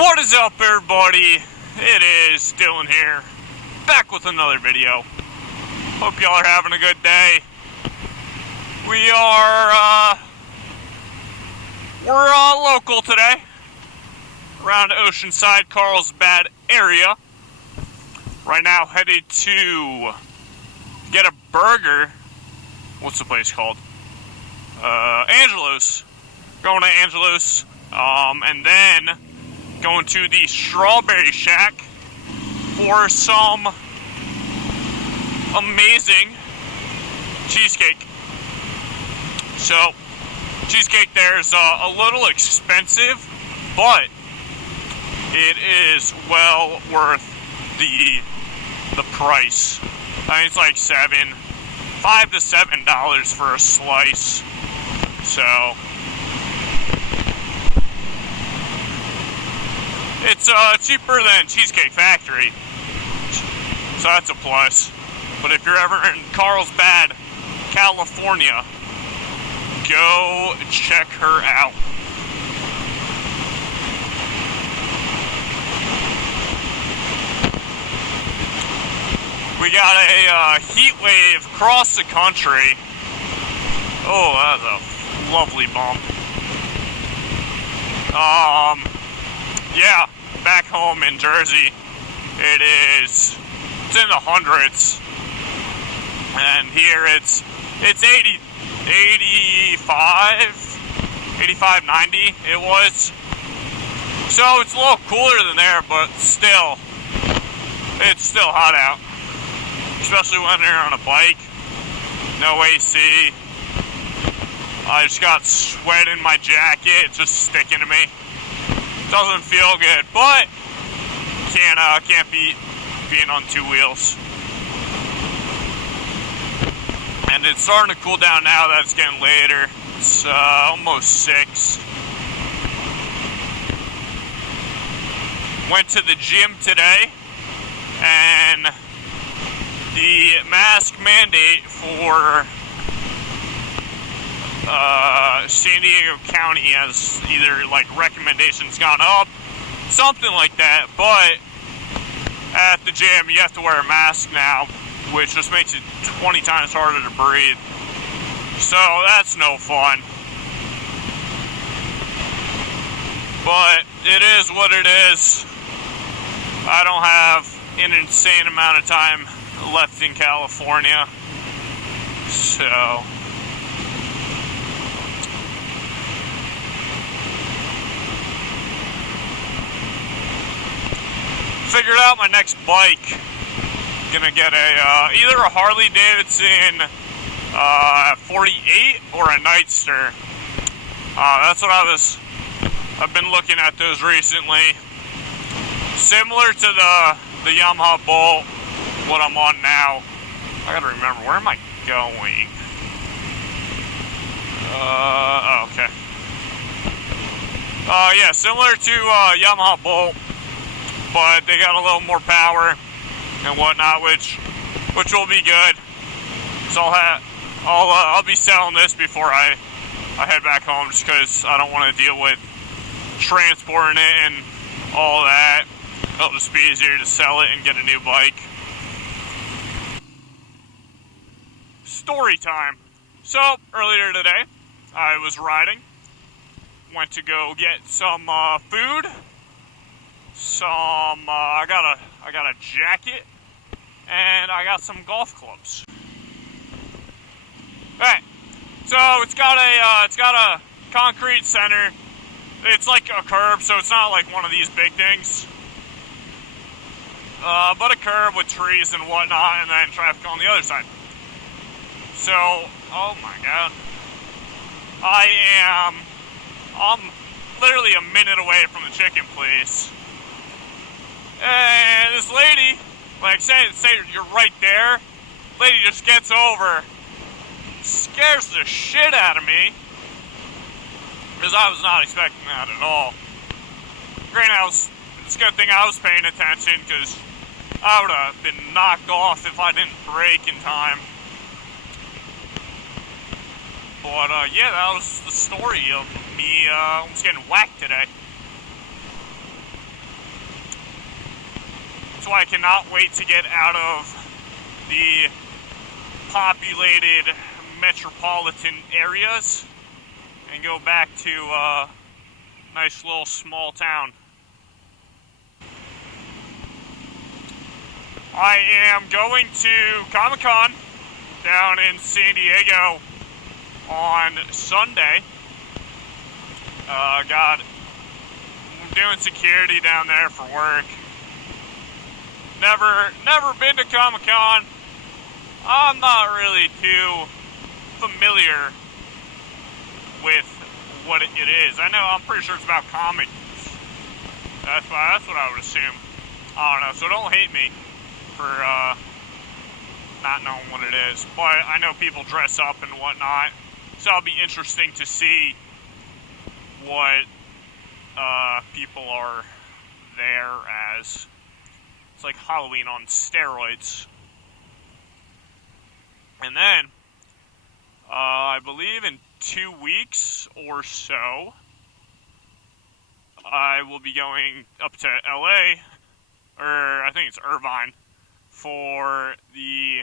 What is up, everybody? It is Dylan here, back with another video. Hope y'all are having a good day. We're local today, around Oceanside, Carlsbad area. Right now, headed to get a burger. What's the place called? Angelo's. Going to Angelo's, and then going to the Strawberry Shack for some amazing cheesecake. So, cheesecake there is a little expensive, but it is well worth the price. I mean, it's like $5 to $7 for a slice. So it's cheaper than Cheesecake Factory, so that's a plus. But if you're ever in Carlsbad, California, go check her out. We got a heat wave across the country. Oh, that's a lovely bump. Yeah, back home in Jersey, it's in the hundreds, and here it's 85, 90 it was. So it's a little cooler than there, but still, it's still hot out, especially when you're on a bike, no AC. I just got sweat in my jacket, it's just sticking to me. Doesn't feel good, but can't beat being on two wheels. And it's starting to cool down now that it's getting later. It's almost 6. Went to the gym today, and the mask mandate for San Diego County has either like recommendations gone up, something like that, but at the gym you have to wear a mask now, which just makes it 20 times harder to breathe. So that's no fun. But it is what it is. I don't have an insane amount of time left in California, so figured out my next bike. Gonna get either a Harley Davidson 48 or a Nightster. That's what I've been looking at those recently. Similar to the Yamaha Bolt, what I'm on now. I gotta remember, where am I going? Okay. Yeah, similar to Yamaha Bolt, but they got a little more power and whatnot, which will be good. So I'll be selling this before I head back home, just because I don't want to deal with transporting it and all that. It'll just be easier to sell it and get a new bike. Story time. So earlier today, I was riding. Went to go get some food. I got a jacket, and I got some golf clubs. Alright, so it's got a concrete center. It's like a curb, so it's not like one of these big things. But a curb with trees and whatnot, and then traffic on the other side. So, oh my god. I'm literally a minute away from the chicken place. And this lady, like say you're right there, lady just gets over, scares the shit out of me, because I was not expecting that at all. Granted, it's a good thing I was paying attention, because I would have been knocked off if I didn't brake in time. But yeah, that was the story of me almost getting whacked today. so I cannot wait to get out of the populated metropolitan areas and go back to a nice little small town. I am going to Comic-Con down in San Diego on Sunday. I'm doing security down there for work. Never been to Comic-Con. I'm not really too familiar with what it is. I'm pretty sure it's about comics. That's what I would assume. I don't know, so don't hate me for not knowing what it is. But I know people dress up and whatnot, so it'll be interesting to see what people are there as. It's like Halloween on steroids. And then, I believe in 2 weeks or so, I will be going up to LA, or I think it's Irvine, for the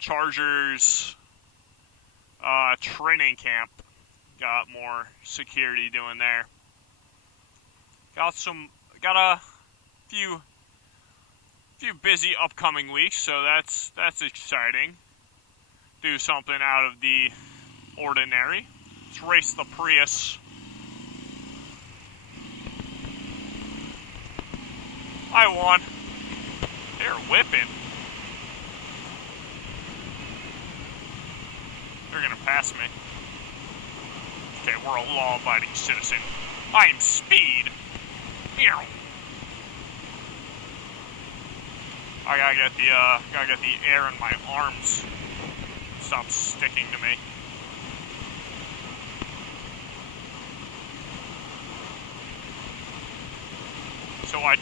Chargers training camp. Got more security doing there. Got a few busy upcoming weeks, so that's exciting. Do something out of the ordinary. Let's race the Prius. I won. They're whipping. They're gonna pass me. Okay, we're a law-abiding citizen. I am Speed. I gotta get the air in my arms. Stop sticking to me. So I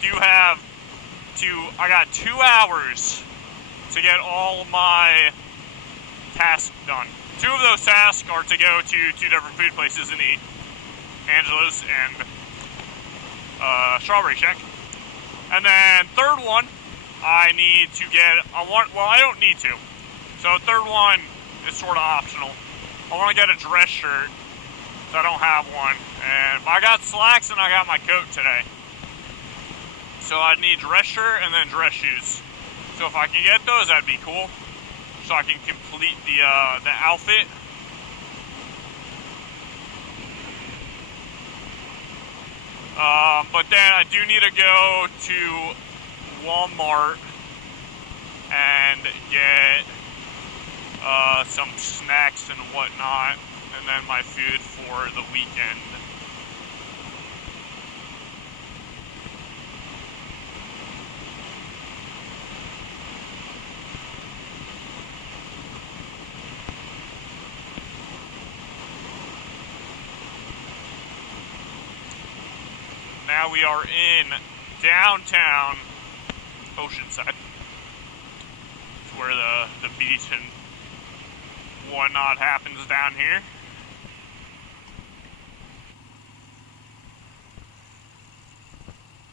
got 2 hours to get all of my tasks done. 2 of those tasks are to go to 2 different food places and eat. Angela's and Strawberry Shack. And then third one, I don't need to. So third one is sort of optional. I want to get a dress shirt, so I don't have one. And I got slacks and I got my coat today. So I need dress shirt and then dress shoes. So if I can get those, that'd be cool. So I can complete the outfit. But then I do need to go to Walmart and get some snacks and whatnot, and then my food for the weekend. Now we are in downtown Oceanside. It's where the beach and whatnot happens down here.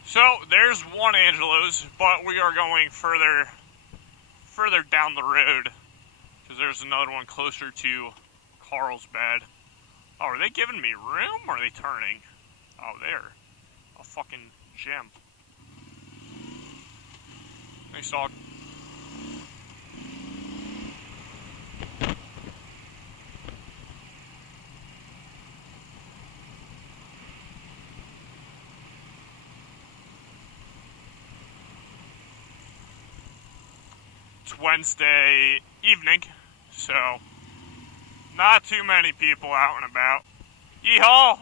So there's one Angelo's, but we are going further down the road because there's another one closer to Carlsbad. Oh, are they giving me room or are they turning? Oh, they're a fucking gem. Thanks, dog. It's Wednesday evening, so not too many people out and about. Yeehaw!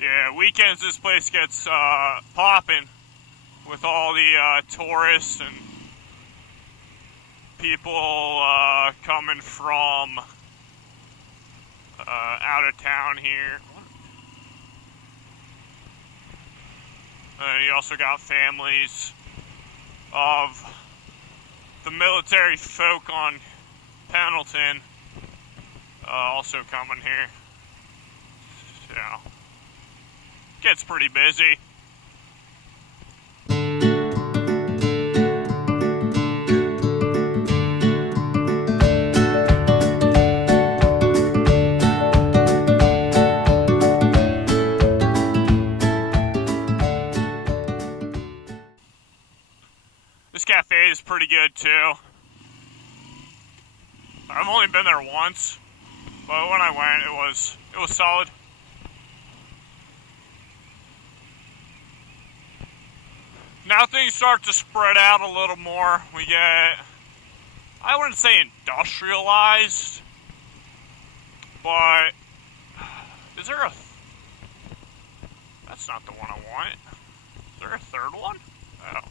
Yeah, weekends this place gets popping with all the tourists and people coming from out of town here. You also got families of the military folk on Pendleton also coming here. So, gets pretty busy. This cafe is pretty good too. I've only been there once, but when I went, it was solid. Now things start to spread out a little more. We get, I wouldn't say industrialized, but is there a, that's not the one I want. Is there a third one? Oh.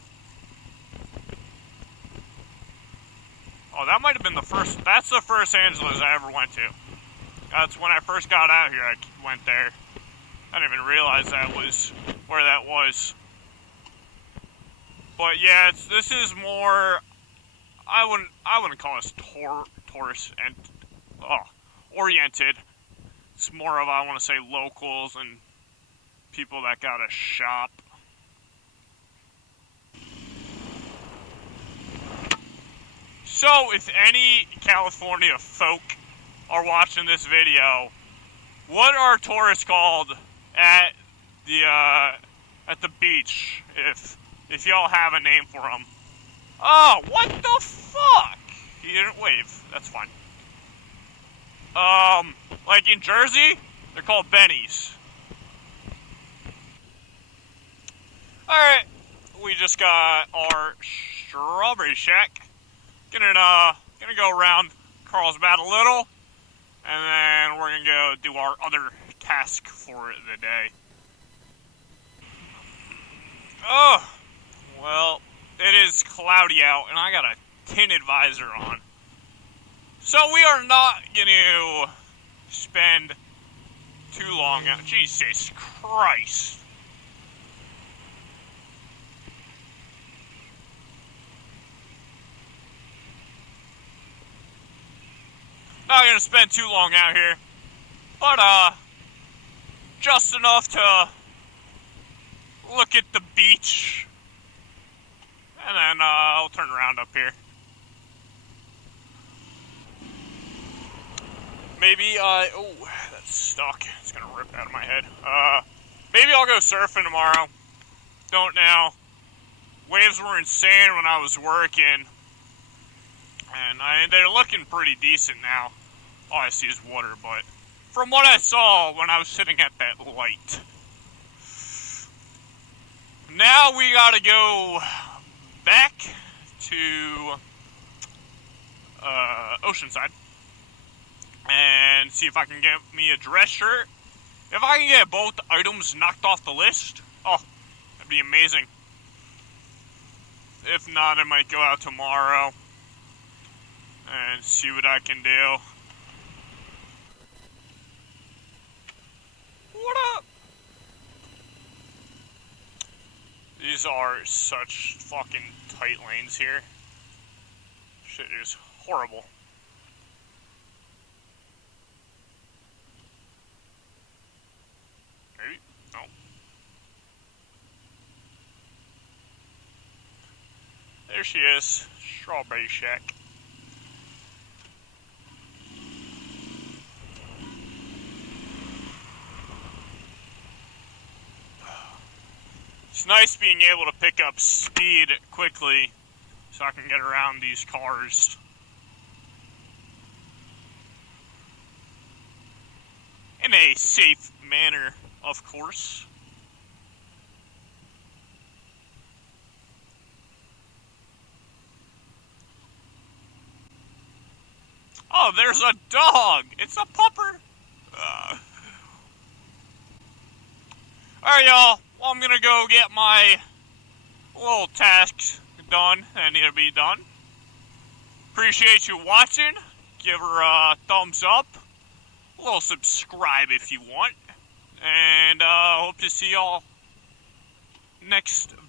Oh, that might have been the first, that's the first Angeles I ever went to. That's when I first got out here, I went there. I didn't even realize that was where that was. But yeah, this is more, I wouldn't call this tourist and oriented. It's more of, I want to say, locals and people that gotta shop. So, if any California folk are watching this video, what are tourists called at the beach? If y'all have a name for them. Oh, what the fuck? He didn't wave. That's fine. Like in Jersey, they're called bennies. Alright, we just got our strawberry shack. Gonna go around Carlsbad a little, and then we're gonna go do our other task for the day. Oh, well, it is cloudy out, and I got a tinted visor on. So we are not gonna spend too long out. Jesus Christ. Not gonna spend too long out here, but just enough to look at the beach, and then I'll turn around up here. Maybe oh, that's stuck. It's gonna rip out of my head. Maybe I'll go surfing tomorrow. Don't know. Waves were insane when I was working, and they're looking pretty decent now. All I see is water, but from what I saw when I was sitting at that light. Now we gotta go back to Oceanside and see if I can get me a dress shirt. If I can get both items knocked off the list, oh, that'd be amazing. If not, I might go out tomorrow and see what I can do. What up? These are such fucking tight lanes here. Shit is horrible. Maybe? No. There she is. Strawberry Shack. It's nice being able to pick up speed quickly so I can get around these cars. In a safe manner, of course. Oh, there's a dog! It's a pupper! Alright, y'all. Well, I'm gonna go get my little tasks done that need to be done. Appreciate you watching. Give her a thumbs up. A little subscribe if you want. And hope to see y'all next video.